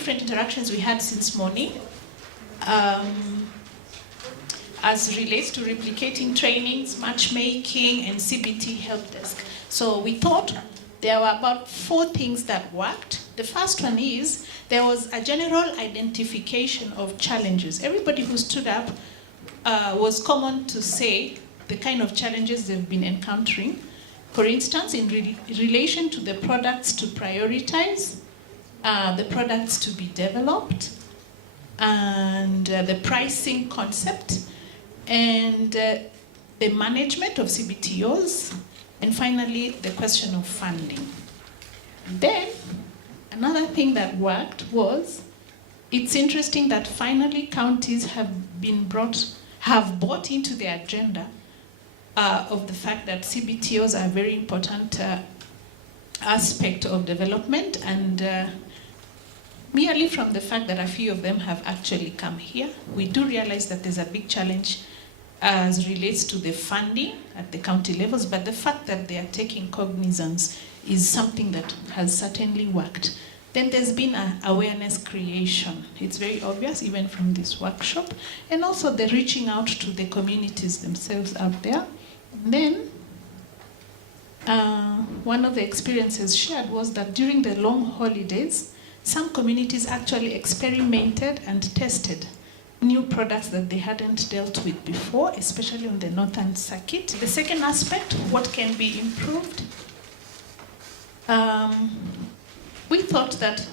different interactions we had since morning as relates to replicating trainings, matchmaking, and CBT help desk. So we thought there were about 4 things that worked. The first one is there was a general identification of challenges. Everybody who stood up was common to say the kind of challenges they've been encountering. For instance, in relation to the products to prioritize, the products to be developed, and the pricing concept, and the management of CBTOs, and finally, the question of funding. Then, another thing that worked was, it's interesting that finally counties have bought into the agenda of the fact that CBTOs are a very important aspect of development, and merely from the fact that a few of them have actually come here, we do realize that there's a big challenge as relates to the funding at the county levels, but the fact that they are taking cognizance is something that has certainly worked. Then there's been an awareness creation. It's very obvious, even from this workshop, and also the reaching out to the communities themselves out there. And then, one of the experiences shared was that during the long holidays, some communities actually experimented and tested new products that they hadn't dealt with before, especially on the Northern Circuit. The second aspect, what can be improved? We thought that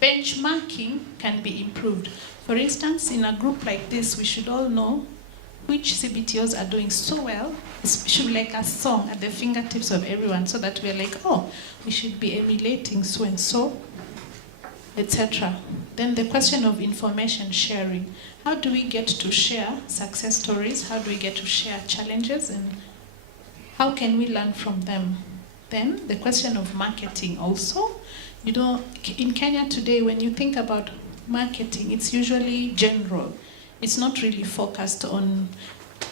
benchmarking can be improved. For instance, in a group like this, we should all know which CBTOs are doing so well. It should be like a song at the fingertips of everyone, so that we're like, oh, we should be emulating so-and-so, etc. Then the question of information sharing. How do we get to share success stories? How do we get to share challenges? And how can we learn from them? Then the question of marketing also. You know, in Kenya today, when you think about marketing, it's usually general. It's not really focused on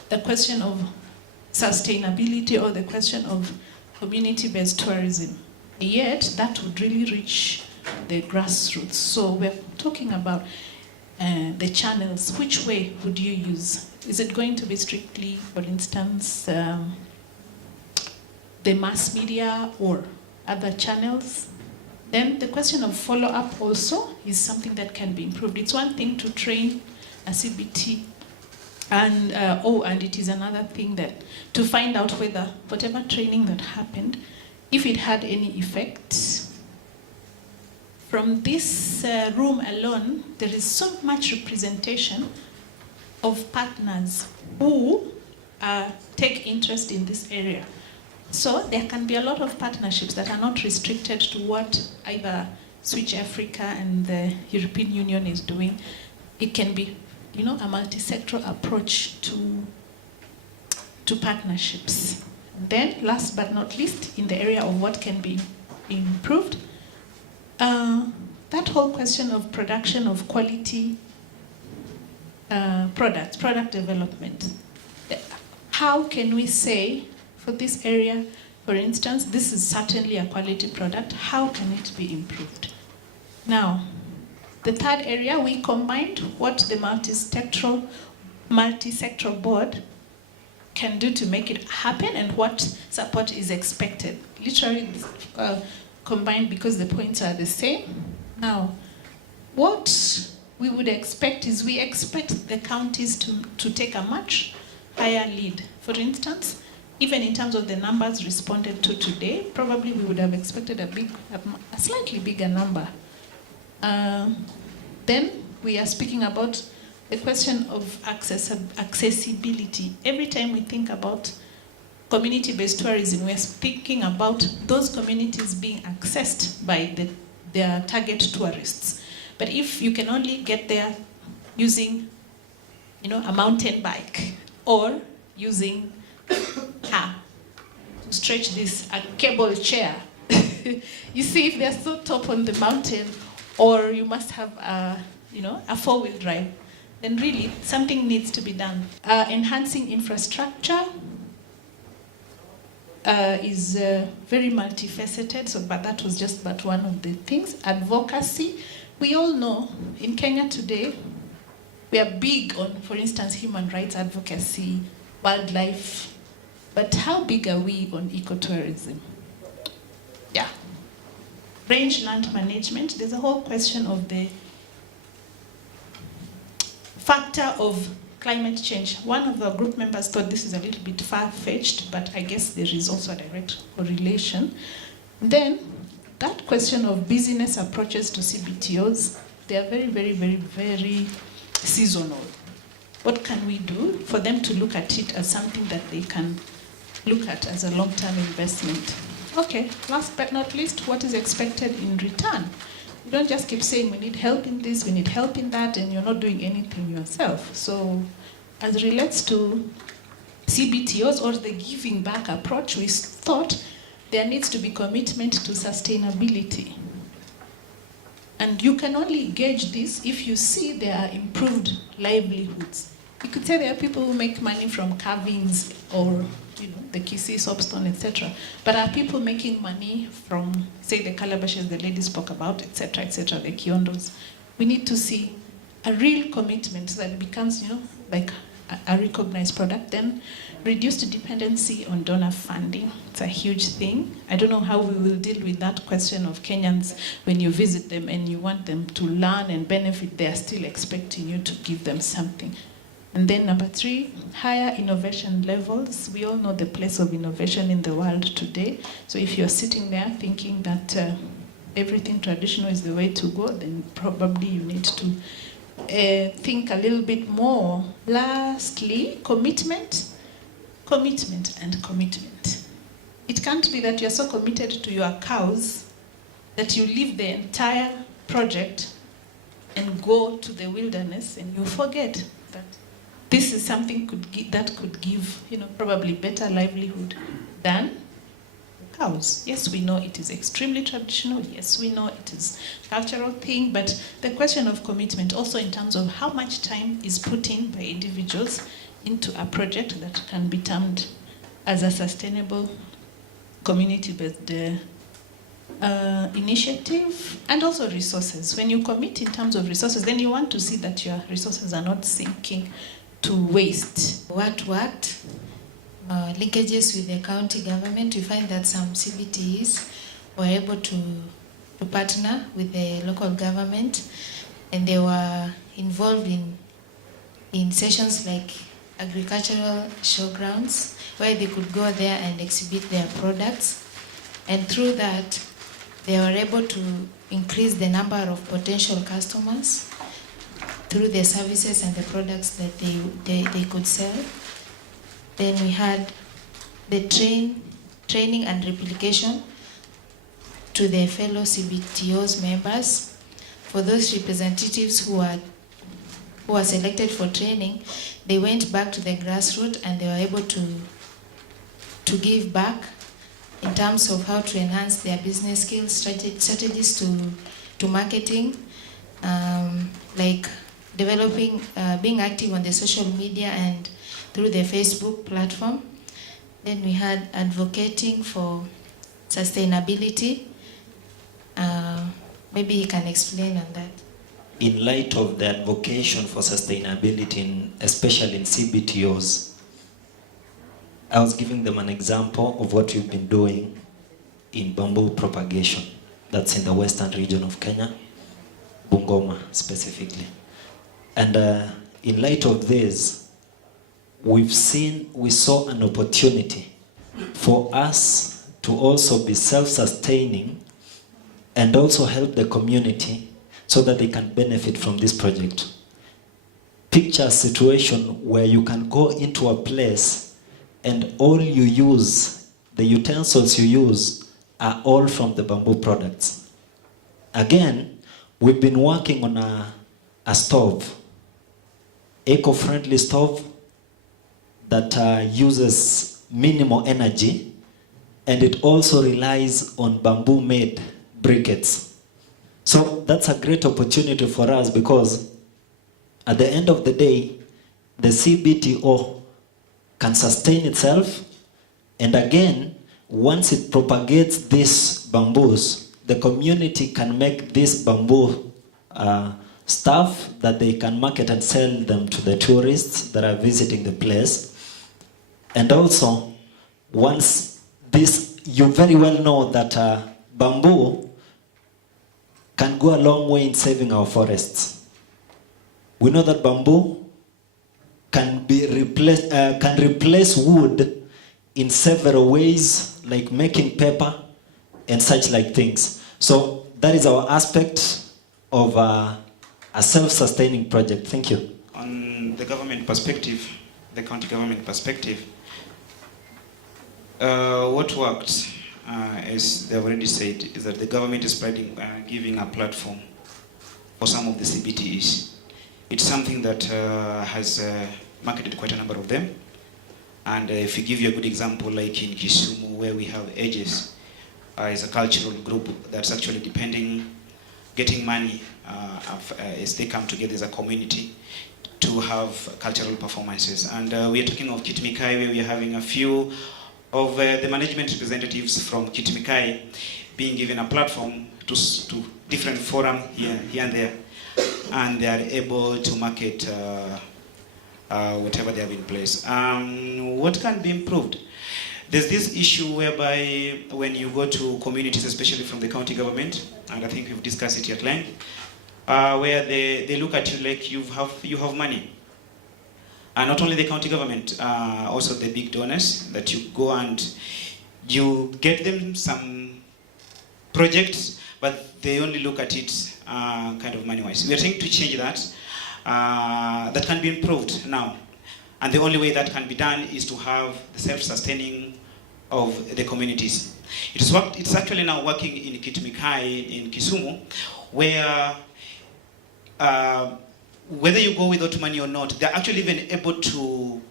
the question of sustainability or the question of community-based tourism. Yet, that would really reach the grassroots. So we're talking about the channels. Which way would you use? Is it going to be strictly, for instance, the mass media or other channels? Then the question of follow-up also is something that can be improved. It's one thing to train a CBT, and it is another thing that to find out whether whatever training that happened, if it had any effect. From this room alone, there is so much representation of partners who take interest in this area. So there can be a lot of partnerships that are not restricted to what either Switch Africa and the European Union is doing. It can be, you know, a multi-sectoral approach to partnerships. Then, last but not least, in the area of what can be improved, that whole question of production of quality products, product development. How can we say, for this area, for instance, this is certainly a quality product, how can it be improved? Now, the third area, we combined what the multi-sectoral board can do to make it happen and what support is expected. Literally combined because the points are the same. Now, what we would expect is we expect the counties to take a much higher lead. For instance, even in terms of the numbers responded to today, probably we would have expected a slightly bigger number. Then we are speaking about the question of accessibility. Every time we think about community-based tourism, we're speaking about those communities being accessed by their target tourists. But if you can only get there using, you know, a mountain bike or using to stretch this, a cable chair. You see, if they're so top on the mountain, or you must have a 4-wheel drive, then really something needs to be done. Enhancing infrastructure is very multifaceted, but that was just one of the things. Advocacy, We all know in Kenya today, we are big on, for instance, human rights advocacy, wildlife, but how big are we on ecotourism? Yeah. Rangeland management, there's a whole question of the factor of climate change. One of the group members thought this is a little bit far-fetched, but I guess there is also a direct correlation. Then, that question of business approaches to CBTOs, they are very, very, very, very seasonal. What can we do for them to look at it as something that they can look at as a long-term investment? Okay, last but not least, what is expected in return? You don't just keep saying we need help in this, we need help in that, and you're not doing anything yourself. So as it relates to CBTOs or the giving back approach, we thought there needs to be commitment to sustainability. And you can only gauge this if you see there are improved livelihoods. You could say there are people who make money from carvings or the Kisii soapstone, etc. But are people making money from, say, the calabashes the lady spoke about, etc., the kiondos? We need to see a real commitment so that it becomes, like a recognized product. Then reduced dependency on donor funding. It's a huge thing. I don't know how we will deal with that question of Kenyans when you visit them and you want them to learn and benefit. They are still expecting you to give them something. And then number 3, higher innovation levels. We all know the place of innovation in the world today. So if you're sitting there thinking that everything traditional is the way to go, then probably you need to think a little bit more. Lastly, commitment. Commitment and commitment. It can't be that you're so committed to your cows that you leave the entire project and go to the wilderness and you forget that this is something that could give, probably better livelihood than cows. Yes, we know it is extremely traditional. Yes, we know it is a cultural thing, but the question of commitment also in terms of how much time is put in by individuals into a project that can be termed as a sustainable community-based initiative, and also resources. When you commit in terms of resources, then you want to see that your resources are not sinking to waste. What worked? Linkages with the county government. We find that some CBTs were able to partner with the local government, and they were involved in sessions like agricultural showgrounds where they could go there and exhibit their products, and through that they were able to increase the number of potential customers through the services and the products that they could sell. Then we had the training and replication to the fellow CBTOs members. For those representatives who were selected for training, they went back to the grassroots and they were able to give back in terms of how to enhance their business skills, strategies to marketing, like developing, being active on the social media and through the Facebook platform. Then we had advocating for sustainability. Maybe you can explain on that. In light of the advocation for sustainability, especially in CBTOs, I was giving them an example of what we've been doing in bamboo propagation. That's in the western region of Kenya, Bungoma specifically. And in light of this, we saw an opportunity for us to also be self-sustaining and also help the community so that they can benefit from this project. Picture a situation where you can go into a place and all you use, the utensils you use, are all from the bamboo products. Again, we've been working on a stove, eco-friendly stove that uses minimal energy, and it also relies on bamboo-made briquettes. So that's a great opportunity for us, because at the end of the day, the CBTO can sustain itself, and again, once it propagates these bamboos, the community can make this bamboo stuff that they can market and sell them to the tourists that are visiting the place. And also, once this, you very well know that bamboo can go a long way in saving our forests. We know that bamboo can replace wood in several ways, like making paper and such like things. So that is our aspect of a self-sustaining project. Thank you. On the government perspective, the county government perspective, what worked, as they've already said, is that the government is giving a platform for some of the CBTEs. It's something that has marketed quite a number of them. And if we give you a good example, like in Kisumu, where we have Edges, is a cultural group that's actually getting money as they come together as a community to have cultural performances. And we are talking of Kitimikai, where we are having a few of the management representatives from Kitimikai being given a platform to different forums here and there, and they are able to market whatever they have in place. What can be improved? There's this issue whereby when you go to communities, especially from the county government, and I think we've discussed it at length, where they look at you like you have money. And not only the county government, also the big donors, that you go and you get them some projects, but they only look at it kind of money-wise. We are trying to change that. That can be improved now. And the only way that can be done is to have the self-sustaining of the communities. It's actually now working in Kitimikai, in Kisumu, where whether you go without money or not, they're actually even able to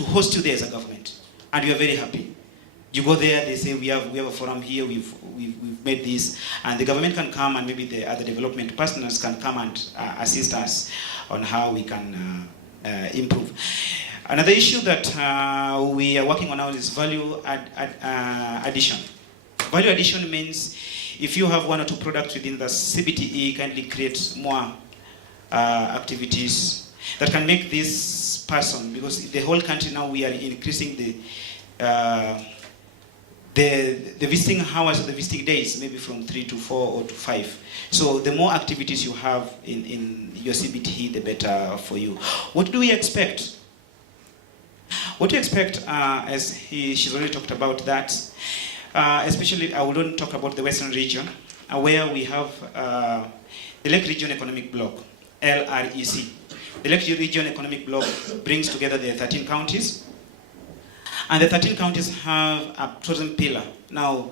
host you there as a government. And we are very happy. You go there, they say, we have a forum here, we've made this, and the government can come, and maybe the other development partners can come and assist us on how we can improve. Another issue that we are working on now is value addition. Value addition means if you have one or two products within the CBTE, kindly create more activities that can make this person, because the whole country now we are increasing the visiting hours or the visiting days, maybe from 3 to 4 or to 5. So the more activities you have in your CBTE, the better for you. What do we expect? What we expect, as she's already talked about that, especially I wouldn't talk about the Western region, where we have the Lake Region Economic Bloc, LREC. The Lake Region Economic Bloc brings together the 13 counties. And the 13 counties have a tourism pillar. Now,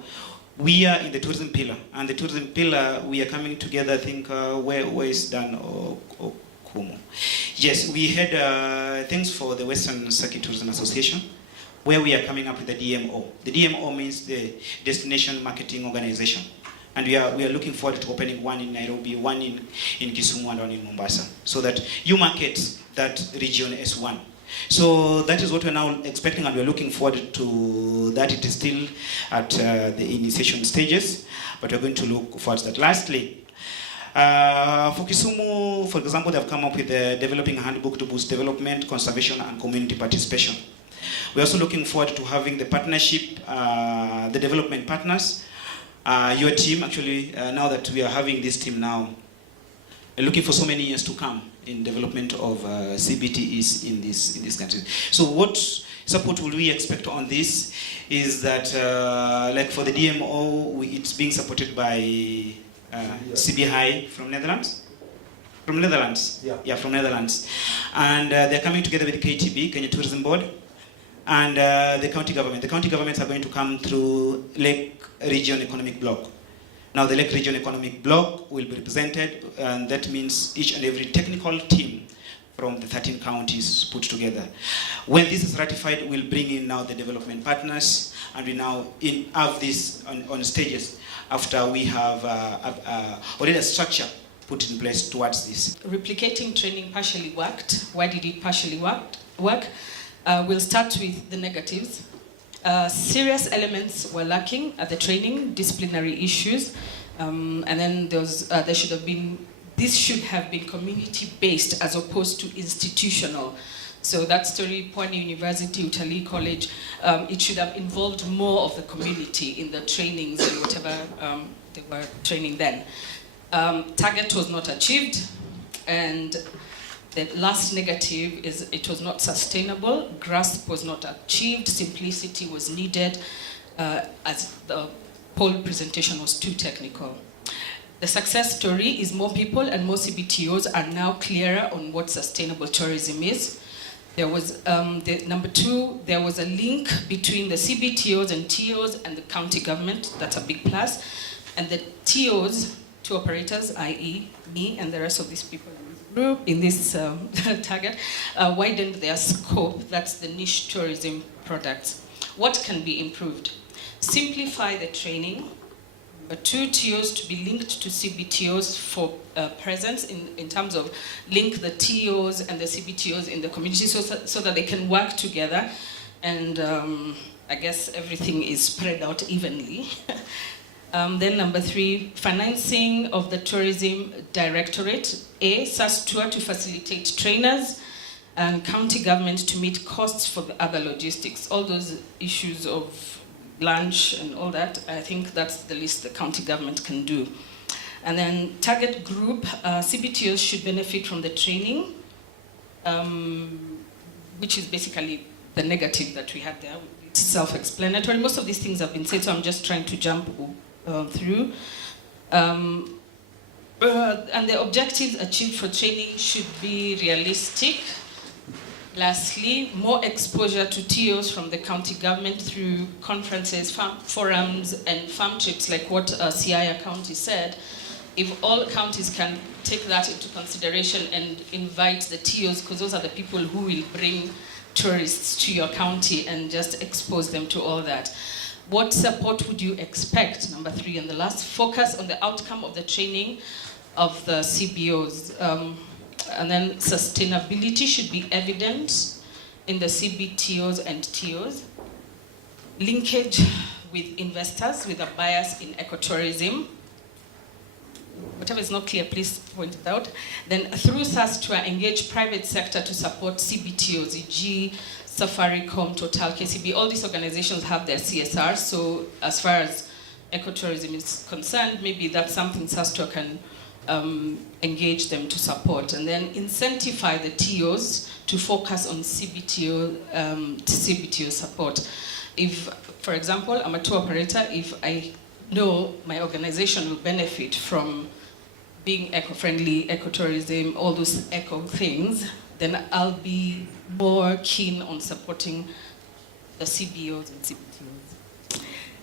we are in the tourism pillar. And the tourism pillar, we are coming together, I think, where is Dan or Kumu? Yes, we had things for the Western Circuit Tourism Association, where we are coming up with the DMO. The DMO means the Destination Marketing Organization. And we are looking forward to opening one in Nairobi, one in Kisumu, and one in Mombasa, so that you market that region as one. So that is what we're now expecting, and we're looking forward to that. It is still at the initiation stages, but we're going to look forward to that. Lastly, for Kisumu, for example, they've come up with a developing handbook to boost development, conservation, and community participation. We're also looking forward to having the partnership, the development partners, your team, actually, now that we are having this team now, looking for so many years to come in development of CBTEs in this country. So what support will we expect on this is that, like for the DMO, it's being supported by CBI from Netherlands? From Netherlands? Yeah, from Netherlands. And they're coming together with KTB, Kenya Tourism Board, and the county government. The county governments are going to come through Lake Region Economic Bloc. Now the Lake Region Economic Bloc will be represented, and that means each and every technical team from the 13 counties put together. When this is ratified, we'll bring in now the development partners, and we now have this on stages after we have already a structure put in place towards this. Replicating training partially worked. Why did it partially work? We'll start with the negatives. Serious elements were lacking at the training, disciplinary issues, and then there should have been this should have been community-based as opposed to institutional. So that story, Pwani University, Utalii College, it should have involved more of the community in the trainings and whatever they were training then. Target was not achieved, and the last negative is it was not sustainable, grasp was not achieved, simplicity was needed, as the whole presentation was too technical. The success story is more people and more CBTOs are now clearer on what sustainable tourism is. There was, number two, there was a link between the CBTOs and TOs and the county government. That's a big plus. And the TOs, tour operators, i.e. me and the rest of these people in this group, in this target, widened their scope. That's the niche tourism products. What can be improved? Simplify the training. Two TOs to be linked to CBTOs for presence in terms of link the TOs and the CBTOs in the community so that they can work together, and I guess everything is spread out evenly. Then number three, financing of the tourism directorate. SASTUA to facilitate trainers, and county government to meet costs for the other logistics. All those issues of lunch and all that, I think that's the least the county government can do. And then target group, CBTOs should benefit from the training, which is basically the negative that we had there. It's self-explanatory. Most of these things have been said, so I'm just trying to jump through. And the objectives achieved for training should be realistic. Lastly, more exposure to TOs from the county government through conferences, forums, and farm trips, like what Siaya County said. If all counties can take that into consideration and invite the TOs, because those are the people who will bring tourists to your county and just expose them to all that. What support would you expect? Number three, and the last, focus on the outcome of the training of the CBOs. And then sustainability should be evident in the CBTOs and TOs. Linkage with investors with a bias in ecotourism. Whatever is not clear, please point it out. Then through SASTUA, engage private sector to support CBTOs, e.g. Safaricom, Total, KCB. All these organizations have their CSR, so as far as ecotourism is concerned, maybe that's something SASTUA can engage them to support, and then incentivize the TOs to focus on CBTO support. If, for example, I'm a tour operator, if I know my organization will benefit from being eco-friendly, ecotourism, all those eco things, then I'll be more keen on supporting the CBOs and CBTOs.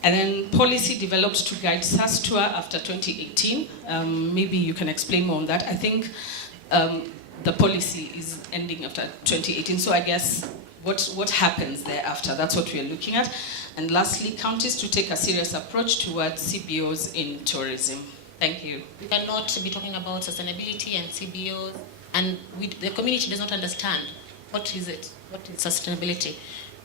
And then policy developed to guide SASTUA after 2018. Maybe you can explain more on that. I think the policy is ending after 2018, so I guess what happens thereafter, that's what we're looking at. And lastly, counties to take a serious approach towards CBOs in tourism. Thank you. We cannot be talking about sustainability and CBOs, and the community does not understand what is it, what is sustainability.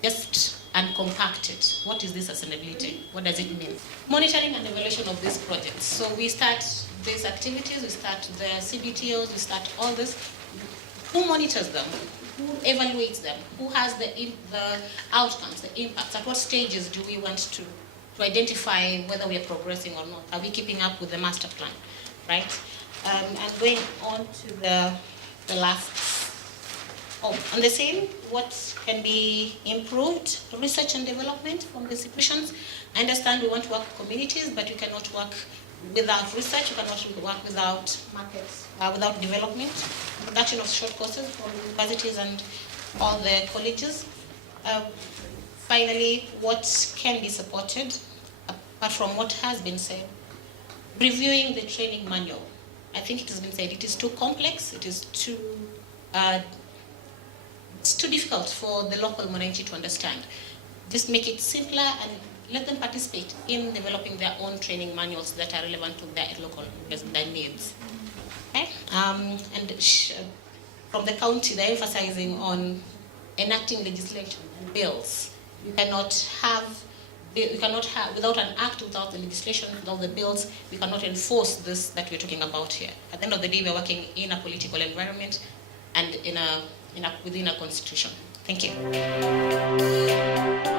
Just uncompact it. What is this sustainability? What does it mean? Monitoring and evaluation of these projects. So we start these activities, we start the CBTOs, we start all this. Who monitors them? Who evaluates them? Who has the outcomes, the impacts? At what stages do we want to identify whether we are progressing or not? Are we keeping up with the master plan, right? And going on to the last. Oh, and the same, what can be improved? Research and development from the institutions. I understand we want to work with communities, but you cannot work without research, you cannot work without markets, without development. Production of short courses from universities and all the colleges. Finally, what can be supported, apart from what has been said? Reviewing the training manual. I think it has been said, it is too complex, it is too it's too difficult for the local Mwananchi to understand. Just make it simpler and let them participate in developing their own training manuals that are relevant to their local their needs. Okay? From the county, they're emphasizing on enacting legislation and bills. You cannot have we cannot have, without an act, without the legislation, without the bills, we cannot enforce this that we're talking about here. At the end of the day, we're working in a political environment and within a constitution. Thank you.